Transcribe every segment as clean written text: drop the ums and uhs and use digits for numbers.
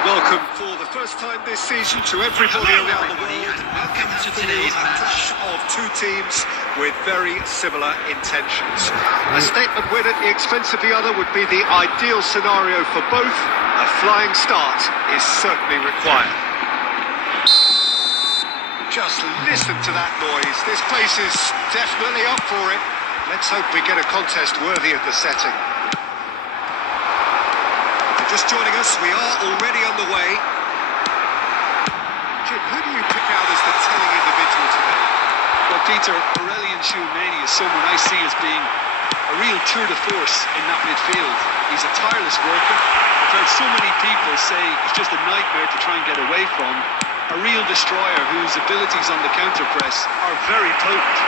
Welcome for the first time this season to everybody around the world. Welcome to today's match of two teams with very similar intentions. A statement win at the expense of the other would be the ideal scenario for both. A flying start is certainly required. Just listen to that noise. This place is definitely up for it. Let's hope we get a contest worthy of the setting. Just joining us, we are already underway. Jim, who do you pick out as the telling individual today? Well, Peter, Aurelian Tchouameni is someone I see as being a real tour de force in that midfield. He's a tireless worker. I've heard so many people say he's just a nightmare to try and get away from. A real destroyer whose abilities on the counter-press are very potent.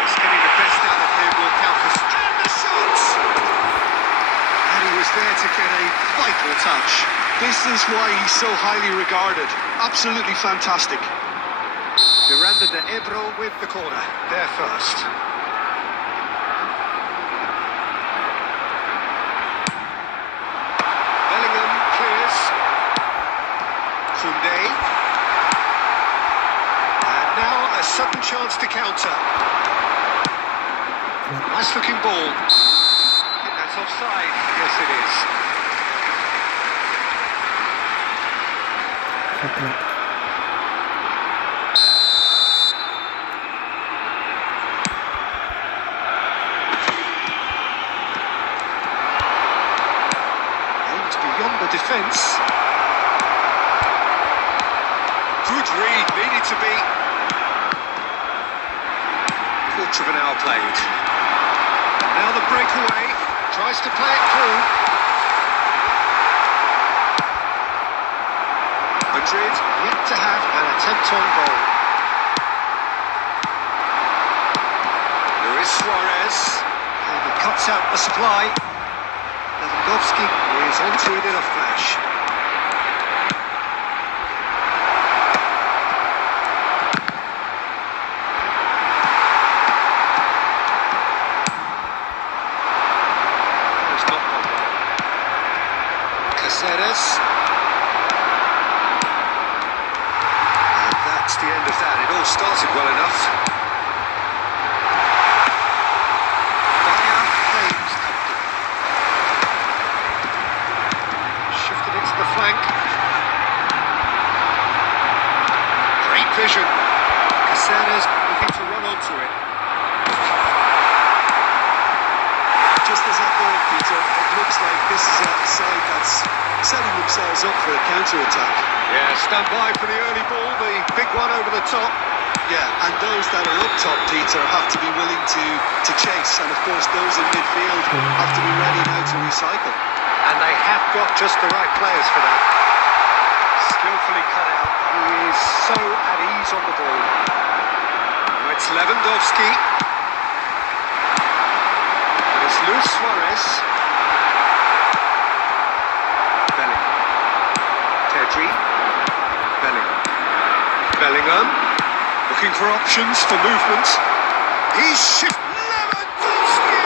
He's getting the best out of him, will count for... And the shots! He was there to get a vital touch. This is why he's so highly regarded. Absolutely fantastic. Miranda de Ebro with the corner. There first. Bellingham clears. Koundé. And now a sudden chance to counter. Nice looking ball. Offside, yes it is. Aimed beyond the defence. Good read, needed to be. Quarter of an hour played. And now the breakaway. Tries to play it through. Madrid yet to have an attempt on goal. Luis Suarez. And he cuts out the supply. Lewandowski is onto it in a flash. And that's the end of that. It all started well enough. Shifted it to the flank. Great vision. Caceres looking to run onto it. Just as I thought, Peter, it looks like this is a side that's setting themselves up for a counter-attack. Yeah, stand by for the early ball, the big one over the top. Yeah, and those that are up top, Peter, have to be willing to chase, and of course those in midfield have to be ready now to recycle. And they have got just the right players for that. Skillfully cut out. He is so at ease on the ball. Now it's Lewandowski. And it's Luis Suarez. Bellingham. Pedri. Bellingham. Looking for options for movement. He's shift. Lewandowski!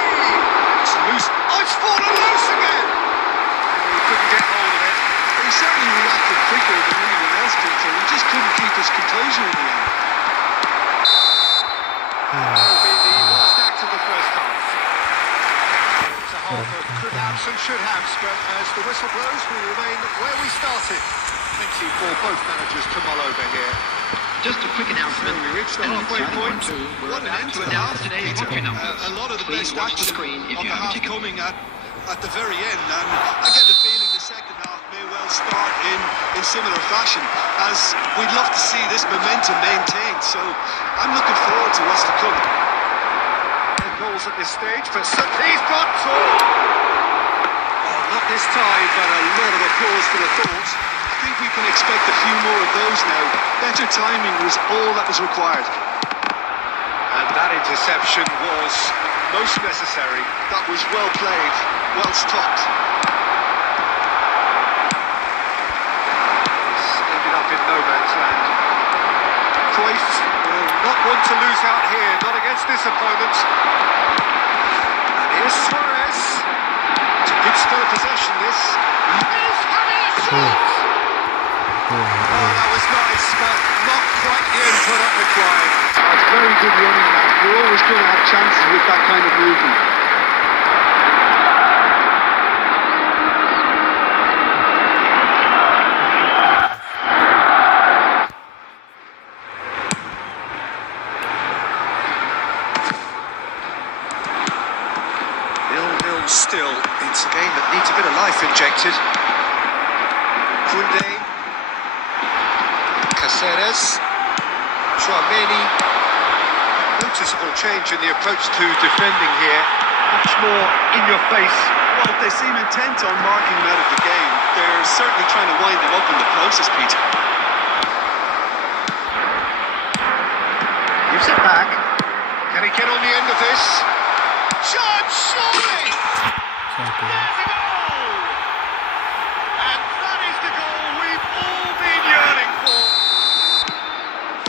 It's loose. Oh, it's fallen loose again! He couldn't get hold of it. He certainly reacted quicker than anyone else, Peter. He just couldn't keep his composure in the end. That will be the last act of the first half. It's a half of could haves and should haves, but as the whistle blows, we remain where we started. Plenty for both managers to mull over here. Just a quick announcement. We reached the halfway point. We're about to announce today's hockey numbers. A lot of the Please best watch the action screen if of you the have a half ticket. coming at the very end, and I get the feeling the second half may well start in similar fashion, as we'd love to see this momentum maintained. So I'm looking forward to what's to come. No goals at this stage, but he's got two. Well, not this time, but a lot of applause for the thought. I think we can expect a few more of those now. Better timing was all that was required. And that interception was most necessary. That was well played, well stopped. Ended up in no man's land. Cruyff will not want to lose out here, not against this opponent. And here's Suarez. It's a good spell of possession, this. He's having a shot! Oh, that was nice, but not quite the end product required. It's very good running, man. You're always going to have chances with that kind of movement. Still, it's a game that needs a bit of life injected. Koundé, Caceres, Chouameni. Noticeable change in the approach to defending here. Much more in your face. Well, they seem intent on marking him out of the game. They're certainly trying to wind him up in the process, Peter. Gives it back. Can he get on the end of this? Chance, surely! There's a goal! And that is the goal we've all been yearning for.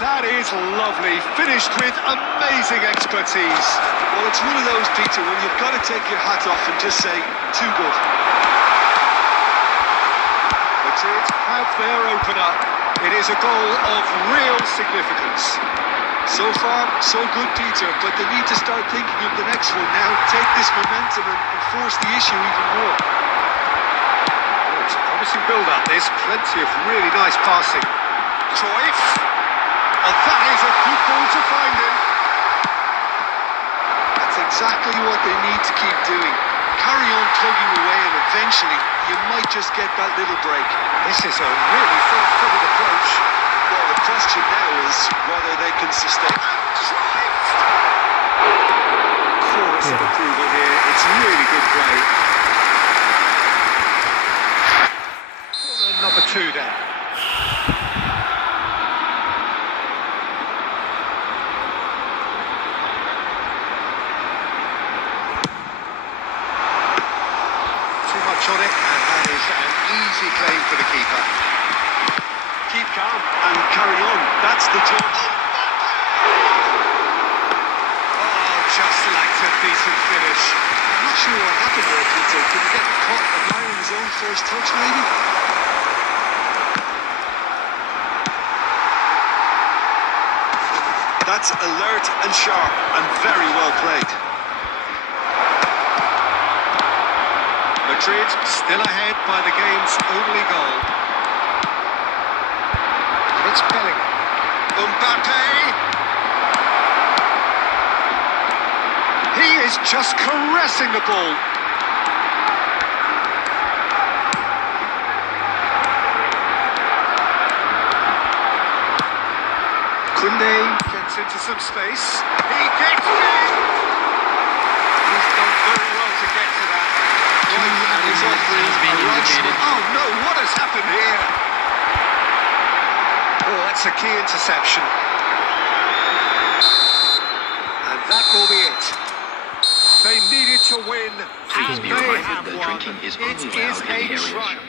That is lovely, finished with amazing expertise. Well, it's one of those, Peter, when you've got to take your hat off and just say, too good. Madrid have their opener. It is a goal of real significance. So far, so good, Peter, but they need to start thinking of the next one now. Take this momentum and force the issue even more. Oh, it's a promising build-up, this. Plenty of really nice passing. Cruyff. Oh, that is a good ball to find him. That's exactly what they need to keep doing. Carry on plugging away, and eventually you might just get that little break. This is a really front-footed approach. Well, the question now is whether they can sustain. Chorus of approval here. It's really good play. Corner number 2 down. Too much on it, and that is an easy claim for the keeper. Keep calm and carry on. That's the job. Oh, just lacked a decent finish. I'm not sure what happened there, Peter. Did he get caught admiring his own first touch, maybe? That's alert and sharp and very well played. Madrid still ahead by the game's only goal. It's Bellingham. Mbappe! He is just caressing the ball. Koundé gets into some space. He gets in! He's done very well to get to that. Right, and is offering has been a right indicated. Oh no, what has happened here? Oh, that's a key interception. And that will be it. They needed to win, Please and be they reminded have that won. drinking is It only is allowed in the a area triumph. shown.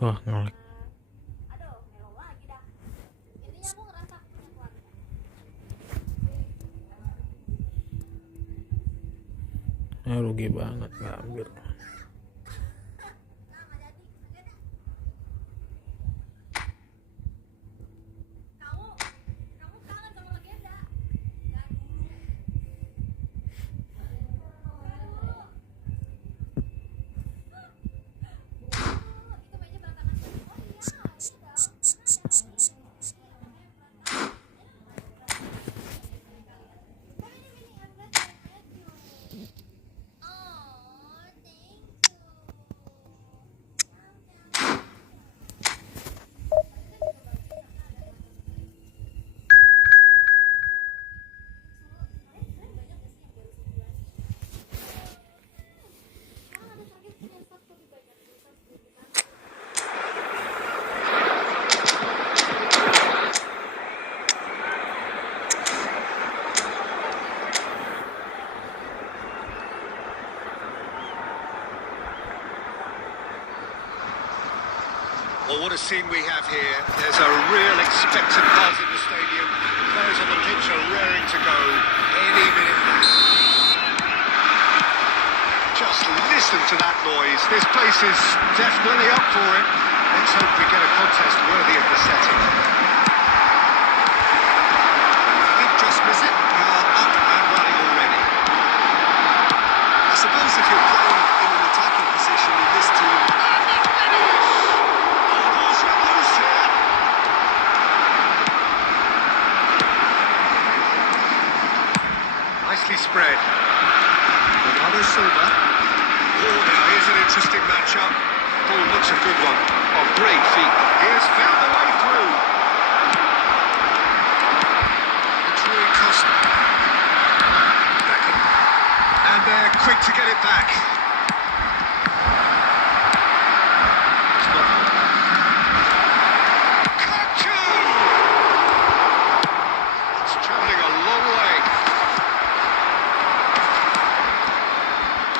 Wah, ngelek. Rugi banget nggak ambil. Well, what a scene we have here. There's a real expectant buzz in the stadium. Players on the pitch are raring to go any minute now. Just listen to that noise. This place is definitely up for it. Let's hope we get a contest worthy of the setting. If you did just miss it, you're up and running already. I suppose if you're playing in an attacking position in this team, Nicely spread. Bernardo Silva. Oh, now here's an interesting matchup. Ball looks a good one. oh, great feet. He has found the way through. It's Rui Costa. Beckham. And they're quick to get it back. It's not. Kaku! It's travelling a long way.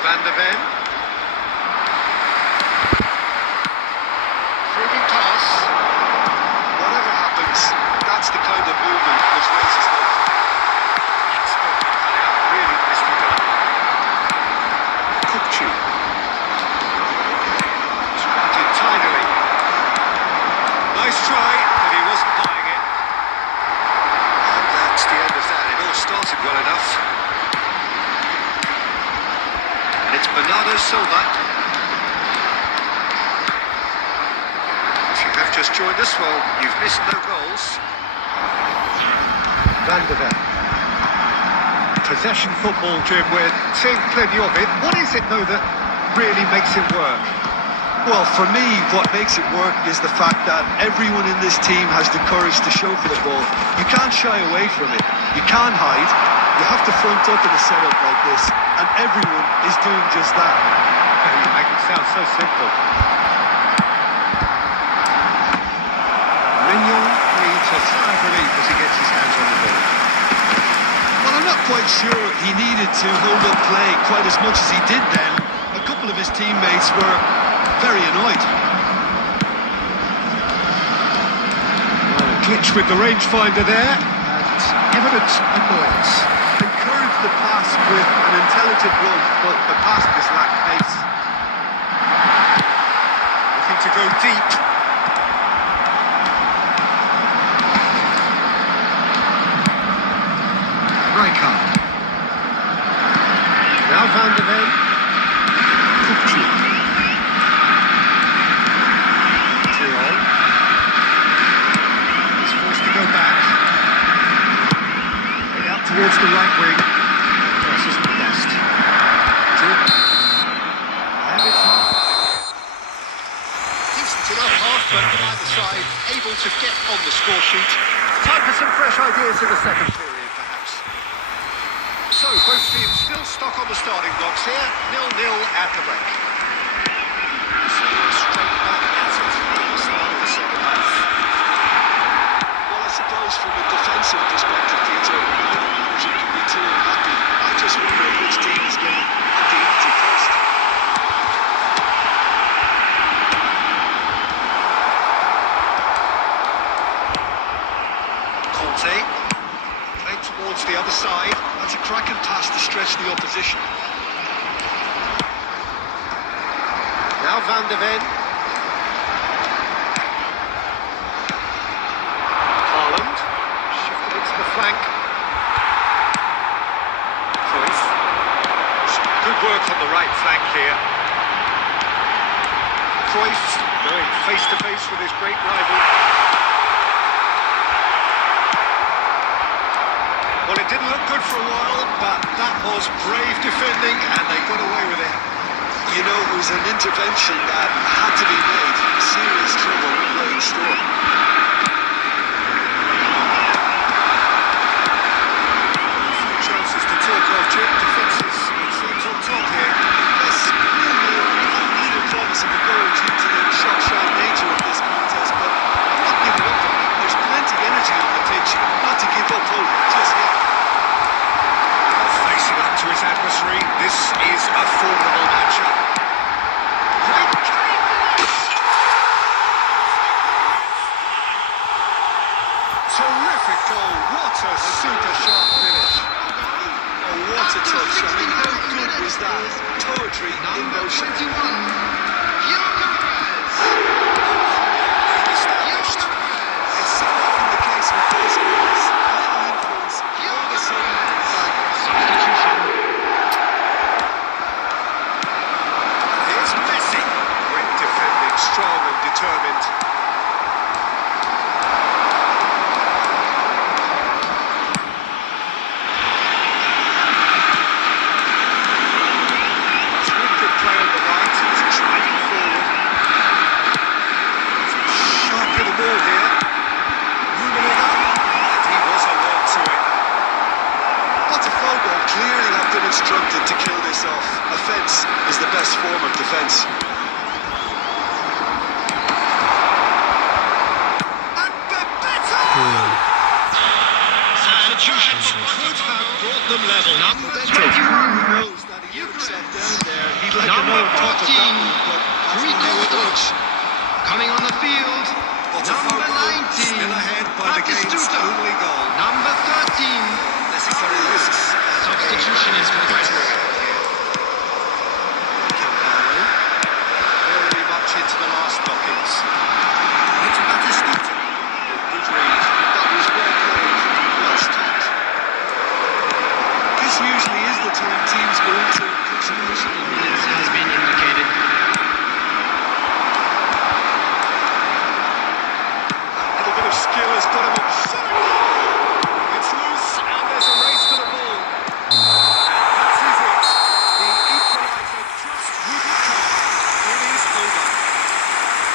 Van der Ven. Through pass. Whatever happens, that's the kind of movement which raises hope. Expertly cut out, really nicely done. Kupchu. Scratted tidily. Nice try, but he wasn't buying it. And that's the end of that. It all started well enough. And it's Bernardo Silva. If you have just joined us, well, you've missed no goals. Van der Ven. Possession football, Jim, we're seeing plenty of it. What is it, though, that really makes it work? Well, for me, what makes it work is the fact that everyone in this team has the courage to show for the ball. You can't shy away from it. You can't hide. You have to front up in a setup like this, and everyone is doing just that. You make it sound so simple. Mignon needs a sigh of relief as he gets his hands on the ball. Well, I'm not quite sure he needed to hold up play quite as much as he did then. A couple of his teammates were very annoyed. Well, a glitch with the rangefinder there, and evident annoyance. Encouraged the pass with an intelligent run, but the pass just lacked pace. Looking to go deep. Rijkaard. Now Van de Ven. Tirol. He's forced to go back. Head out towards the right wing. That cross isn't the best. And it's decent enough half, but either side able to get on the score sheet. Time for some fresh ideas in the second period, perhaps. So, both teams still stuck on the starting blocks here. 0-0 at the break. So we're straight back at it at the start of the second half. Well, I suppose from a defensive perspective, Peter, neither manager can be too unhappy. I just wonder which team is getting empty first. Conte. Played towards the other side. That's a cracking pass to stretch the opposition. Now Van de Ven. Haaland. Shifted it to the flank. Cruyff. Good work on the right flank here. Cruyff going face to face with his great rival. Well, it didn't look good for a while, but that was brave defending, and they got away with it. You know, it was an intervention that had to be made. Serious trouble lay in store. A few chances to talk of. Defences, it seems, on top here. Yes, neither promise of a goal due to the shot-shy nature of this contest, but I'm not giving up on it. There's plenty of energy on the pitch, not to give up hope just yet. Facing up to his adversary, this is a formidable matchup. Great terrific goal, what a super sharp finish. Oh, what a touch. I mean, how good was that? Poetry in motion. Established. It's so often the case with those goals. A little influence, all of a sudden, bang. Substitution. Here's Messi. Great defending, strong and determined. That's really good play on the right. He's driving forward. Sharp in the ball here. Moving it up. And he was alert to it. Botafogo clearly have been instructed to kill this off. Offence is the best form of defence. And Bebeto! Substitution for Could have brought them level. Number Who 21. knows that he put himself down there? He'd like to Number know on top of that 14. one, but that's Rui not how it Costa. looks. Coming on the field. Botafogo Number 19. still ahead by the game's Batistuta. only goal. Number 13. Necessary risks. Substitution is progressive. Very much into the last blockings. It's Batistuta. Good read. That was well played, well stopped. This usually is the time teams go into contribution. Minutes has been indicated. A little bit of skill has got him on fire. It's loose and there's a race to the ball. And that is it. The equaliser just wouldn't come. It is over.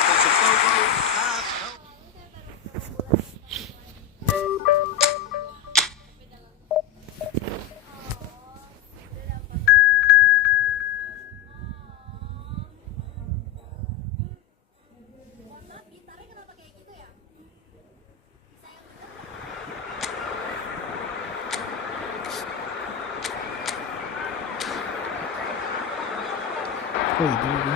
Botafogo have held. Gitarnya kenapa kayak gitu ya? Oh, itu lagi.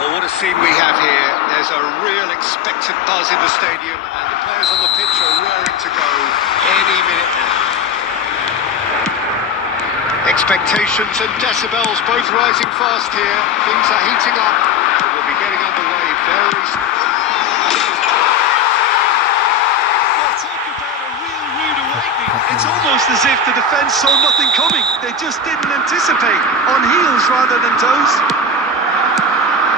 Well, what a scene we have here. There's There's a real expectant buzz in the stadium, and the players on the pitch are raring to go any minute now. Expectations and decibels both rising fast here. Things are heating up, and we'll be getting underway very soon. Well, talk about a real rude awakening. It's almost as if the defence saw nothing coming. They just didn't anticipate. On heels rather than toes.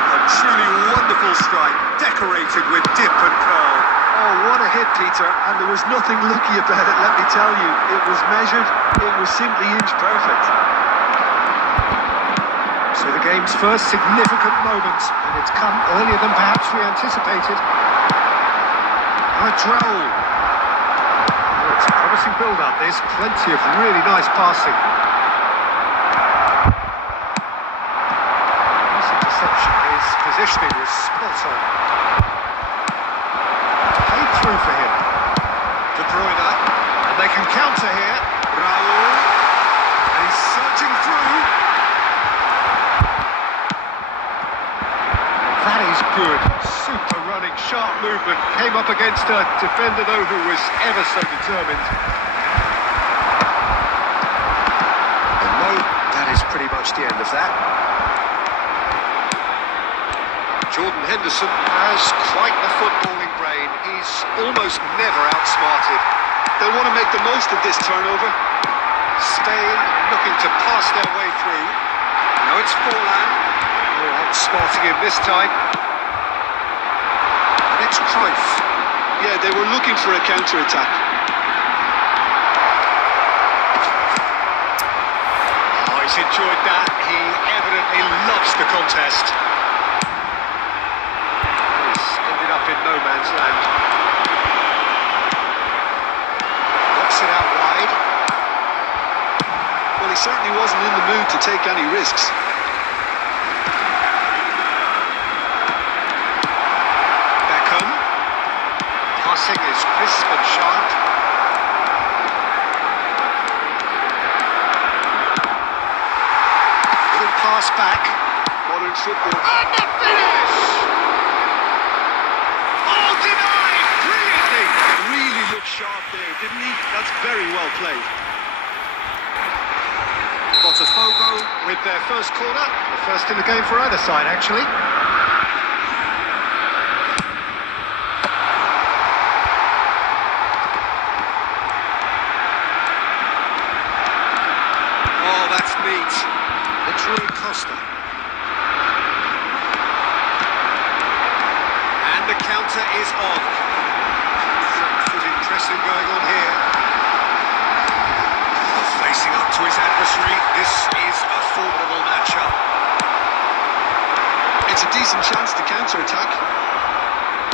A truly wonderful strike, decorated with dip and curl. Oh, what a hit, Peter. And there was nothing lucky about it, let me tell you. It was measured. It was simply inch perfect. So the game's first significant moment, and it's come earlier than perhaps we anticipated. A droll. Oh, it's a promising build-up. There's plenty of really nice passing. His interception, his positioning was spot on. Played through for him. De Bruyne, and they can counter here. Raul, and he's surging through. That is good. Super running, sharp movement. Came up against a defender, though, who was ever so determined. And no, that is pretty much the end of that. Jordan Henderson has quite the footballing brain. He's almost never outsmarted. They'll want to make the most of this turnover. Spain looking to pass their way through. Now it's Forlan. Oh, outsmarting him this time. And it's Cruyff. Yeah, they were looking for a counter-attack. Oh, he's enjoyed that. He evidently loves the contest. He's ended up in no man's land. Knocks it out wide. Well, he certainly wasn't in the mood to take any risks. Beckham. Passing is crisp and sharp. Good pass back. Modern football. And the finish! Oh, denied! Brilliantly! Really looked sharp there, didn't he? That's very well played. Botafogo with their first corner. The first in the game for either side, actually. Oh, that's neat. Rui Costa. And the counter is on. Front-footed pressing going on here. Facing up to his adversary, this is a formidable matchup. It's a decent chance to counter-attack.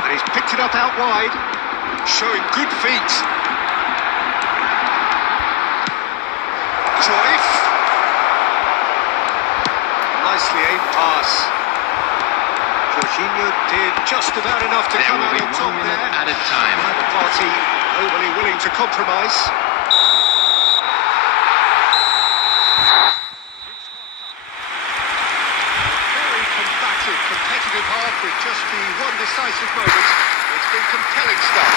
And he's picked it up out wide, showing good feet. Cruyff. Nicely aimed pass. Jorginho did just about enough to come out on top there. At a time. The party overly willing to compromise. Competitive half with just the one decisive moment. It's been compelling stuff.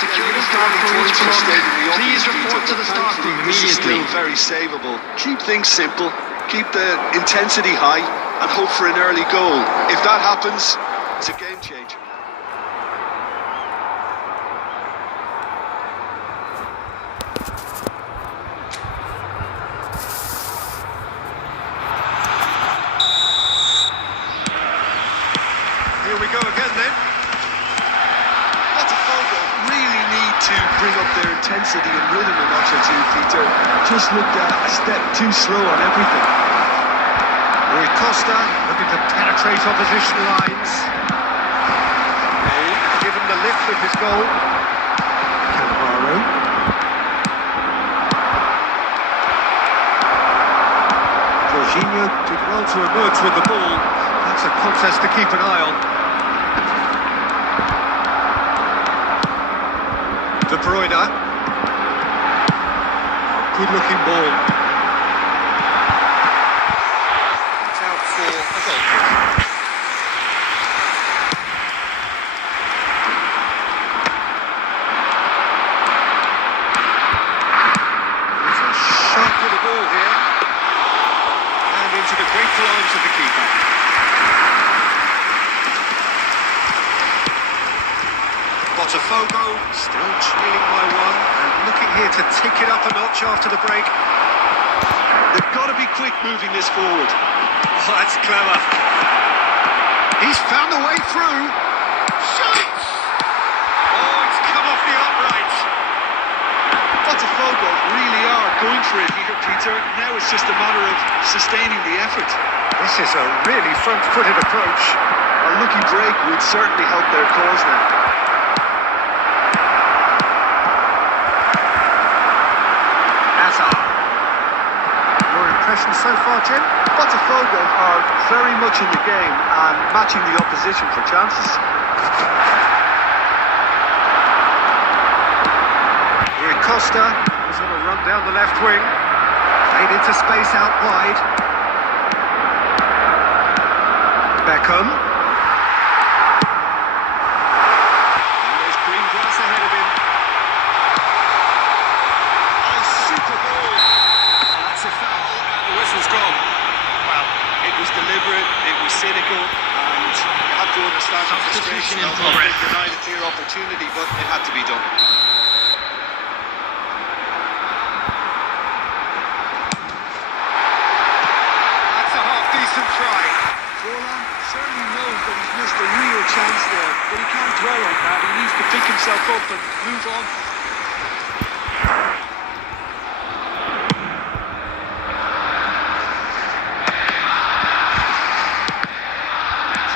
Secure the start for each belonging. Please report to the staff room immediately. Still very savable. Keep things simple, keep the intensity high, and hope for an early goal. If that happens, it's a game changer. Here we go again then. Botafogo really need to bring up their intensity and rhythm a notch or two, Peter. Just looked a step too slow on everything. Rui Costa looking to penetrate opposition lines. Given the lift of his goal. Cannavaro. Jorginho did well to emerge with the ball. That's a contest to keep an eye on. De Bruyne. Good-looking ball. It's out for a goal kick. Botafogo still trailing by one and looking here to tick it up a notch after the break. They've got to be quick moving this forward. Oh, that's clever. He's found a way through. Shoots! Oh, it's come off the upright. Botafogo really are going for it here, Peter. Now it's just a matter of sustaining the effort. This is a really front-footed approach. A lucky break would certainly help their cause now. Apaa. Your impression so far, Jim? Botafogo are very much in the game and matching the opposition for chances. Costa was on a run down the left wing. Played into space out wide. Beckham. And there's green grass ahead of him. A super ball. Oh, that's a foul, and the whistle's gone. Well, it was deliberate, it was cynical, and you have to understand the frustration of being denied a clear opportunity, but it had to be done. Decent try. Forlan certainly knows that he's missed a real chance there, but he can't dwell on that. He needs to pick himself up and move on.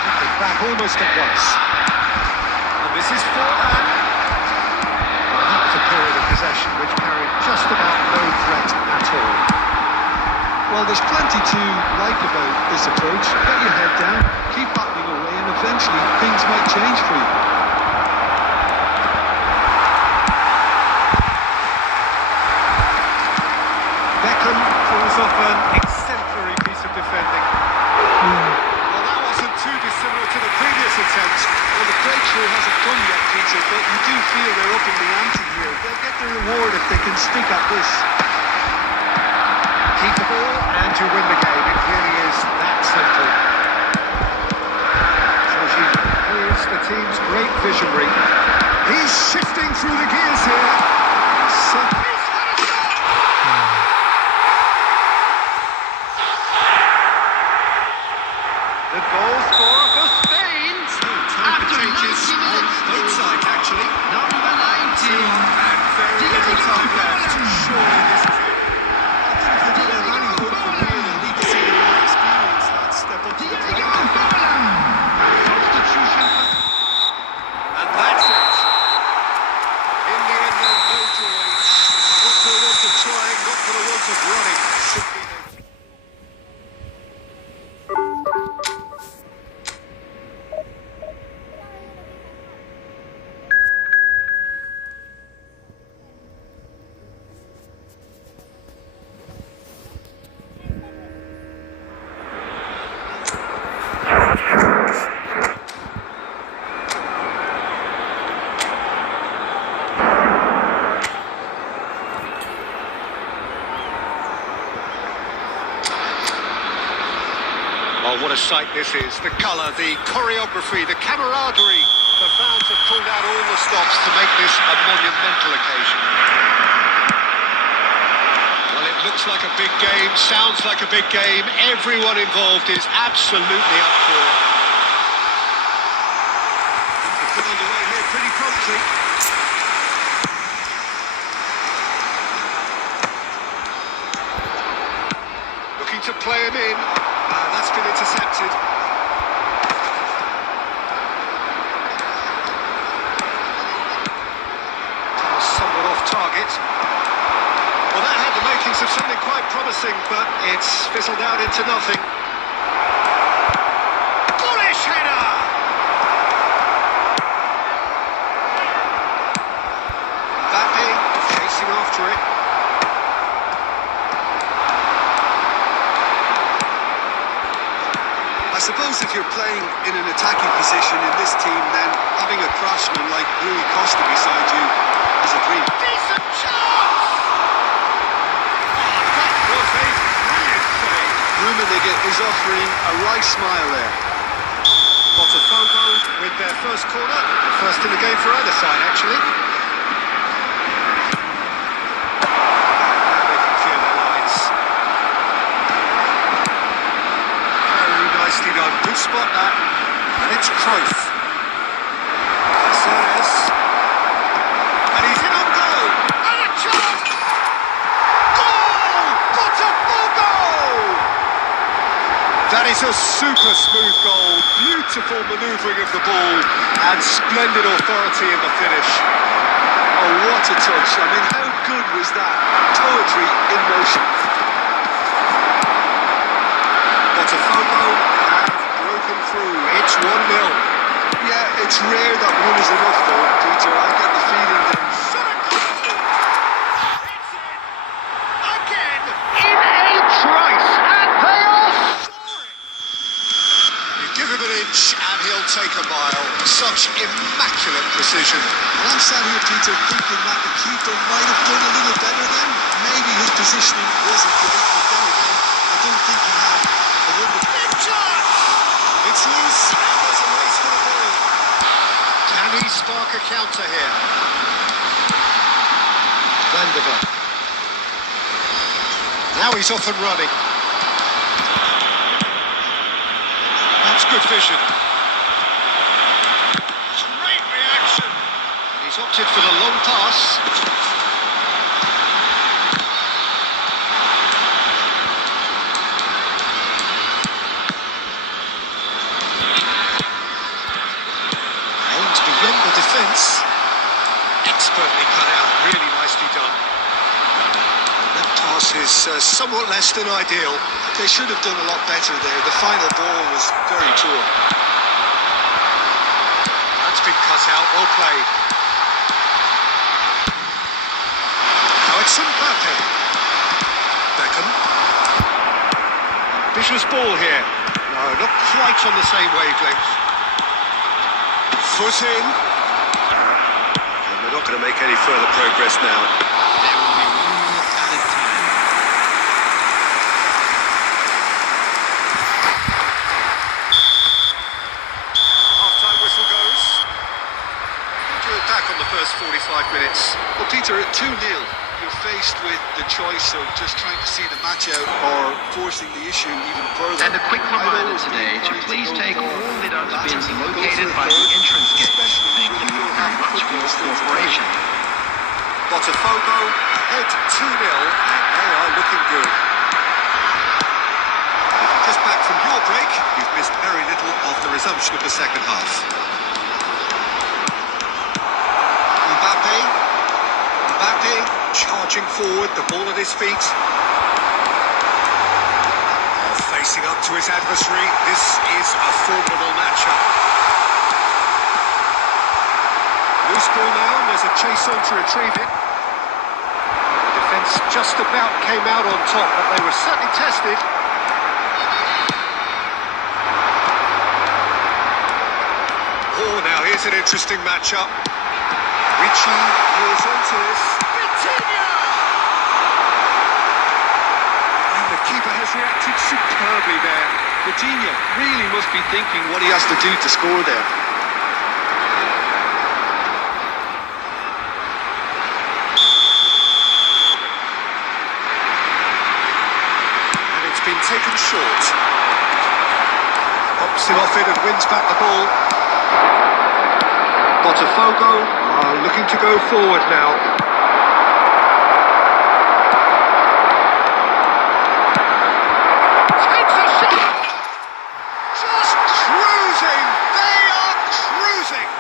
Taken back almost at once. And this is Forlan. Well, that was a period of possession which carried just about no threat at all. Well, there's plenty to like about this approach. Get your head down, keep battling away, and eventually things might change for you. Beckham pulls off an exemplary piece of defending. Well, that wasn't too dissimilar to the previous attempt. Well, the breakthrough hasn't come yet, Peter, but you do feel they're upping the ante here. They'll get the reward if they can stick at this. Keep the ball and you win the game. It really is that simple. Jorginho, here's the team's great visionary. He's shifting through the gears here. He's had a shot! The goal scorer for Spain. So time for changes on both sides, actually. Number 19. And very little time left. Surely this is it. And that's it. In the end, then, no joy. Not for the want of trying, not for the want of running. Simply no. Oh, what a sight this is. The colour, the choreography, the camaraderie. The fans have pulled out all the stops to make this a monumental occasion. Well, it looks like a big game, sounds like a big game. Everyone involved is absolutely up for it. It's been underway here pretty promptly. Looking to play him in. That's been intercepted. Somewhat off target. Well, that had the makings of something quite promising, but it's fizzled out into nothing. Bullish header! Mbappe chasing after it. I suppose if you're playing in an attacking position in this team, then having a craftsman like Rui Costa beside you is a dream. Decent chance! That was a brilliant save. Rummenigge is offering a wry smile there. Botafogo with their first corner. The first in the game for either side, actually. Now they can clear their lines. Very nicely done. Good spot, that. And it's Cruyff. Caceres. And he's in on goal. And a chance! Goal! Botafogo! That is a super smooth goal. Beautiful manoeuvring of the ball and splendid authority in the finish. Oh, what a touch. I mean, how good was that? Poetry in motion. Botafogo have broken through. It's 1-0. Yeah, it's rare that one is enough, though, Peter. I get the feeling that... Again, in a trice, and they are soaring. You give him an inch and he'll take a mile. Such immaculate precision. And I'm sat here, Peter, thinking that the keeper might have done a little better then. Maybe his positioning wasn't great, but then again, I don't think he had a wonderful... Big chance! It's loose, and there's a race for the ball. Can he spark a counter here? Vanderbilt. Now he's off and running. That's good vision. Great reaction. He's opted for the long pass. Aims beyond the defence. Expertly cut out. Really nicely done. That pass is somewhat less than ideal. They should have done a lot better there. The final ball was very poor. That's been cut out. Well played. Now it's Mbappe. Beckham. Ambitious ball here. No, not quite on the same wavelength. Foot in. And we're not going to make any further progress now. There will be 1 minute added time. Half-time whistle goes. To attack on the first 45 minutes. Well, Peter, at 2-0, you're faced with the choice of just trying to see the match out or forcing the issue even further. And a quick reminder today to please take all the dustbins located by the entrance gate. Thank you very much for your cooperation. Botafogo ahead 2-0, and they are looking good. If you're just back from your break, you've missed very little of the resumption of the second half. Mbappe charging forward, the ball at his feet. Facing up to his adversary, this is a formidable matchup. Loose ball now, and there's a chase on to retrieve it. The defence just about came out on top, but they were certainly tested. Oh, now here's an interesting matchup. Richie is onto this. Vitinha! And the keeper has reacted superbly there. Coutinho really must be thinking what he has to do to score there. And it's been taken short. Pops him off it and wins back the ball. Botafogo are looking to go forward now. Takes a shot! Just cruising! They are cruising!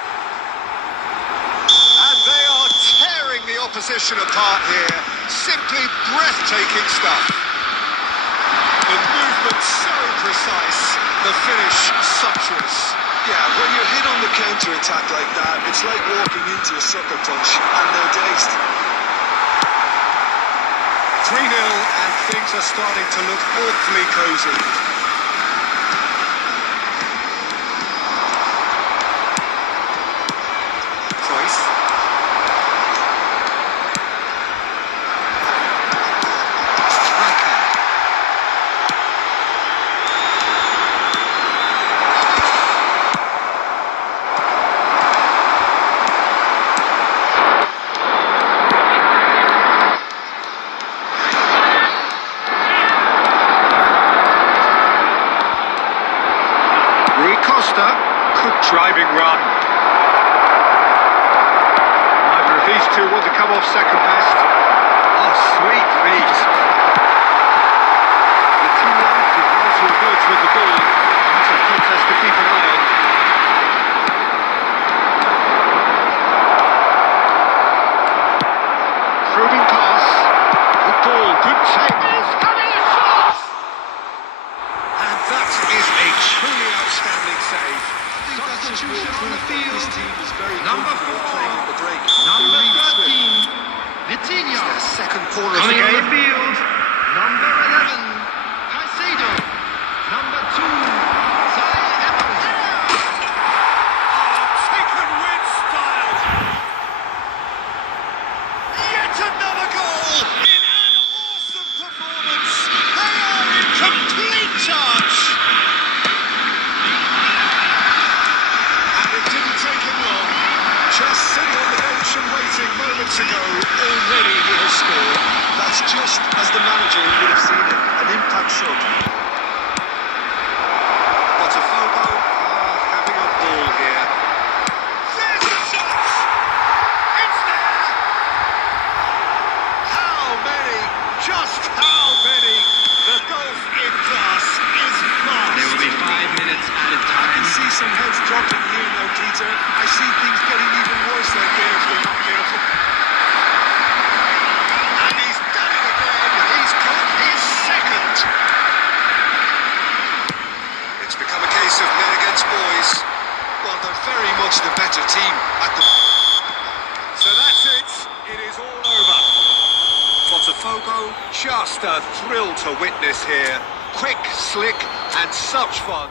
And they are tearing the opposition apart here. Simply breathtaking stuff. The movement so precise, the finish sumptuous. Yeah, when you're hit on the counter-attack like that, it's like walking into a sucker punch, and they're dazed. 3-0, and things are starting to look awfully cosy. Cruyff. come off second best. Oh, sweet feet. The team did well to emerge with the ball. That's a contest to keep an eye on. Probing pass. Good ball, good take. He's having a shot! And that is a truly outstanding save. Substitution on the field. This team is very Number comfortable 4. playing on the break. Number They're really swift. 13. Vitinha. Their second corner of the Coming on the game. field. Number 11. Caicedo. Number 2. Zaire Emery. Taken with style. Yet another goal in an awesome performance. They are in complete charge. And it didn't take him long. Just sitting on the bench and waiting moments ago, already he has scored. That's just as the manager would have seen it. An impact sub. Botafogo are having a ball here. There's the shot! It's there! How many? Just how many? The gulf in class is vast. There will be 5 minutes added I time. can see some heads dropping here now, Peter. I see things getting even worse out there if they're not careful. And he's done it again. He's got his second. It's become a case of men against boys. Well, they're very much the better team at the... So that's it. It is all over. Botafogo, just a thrill to witness here. Quick, slick, and such fun.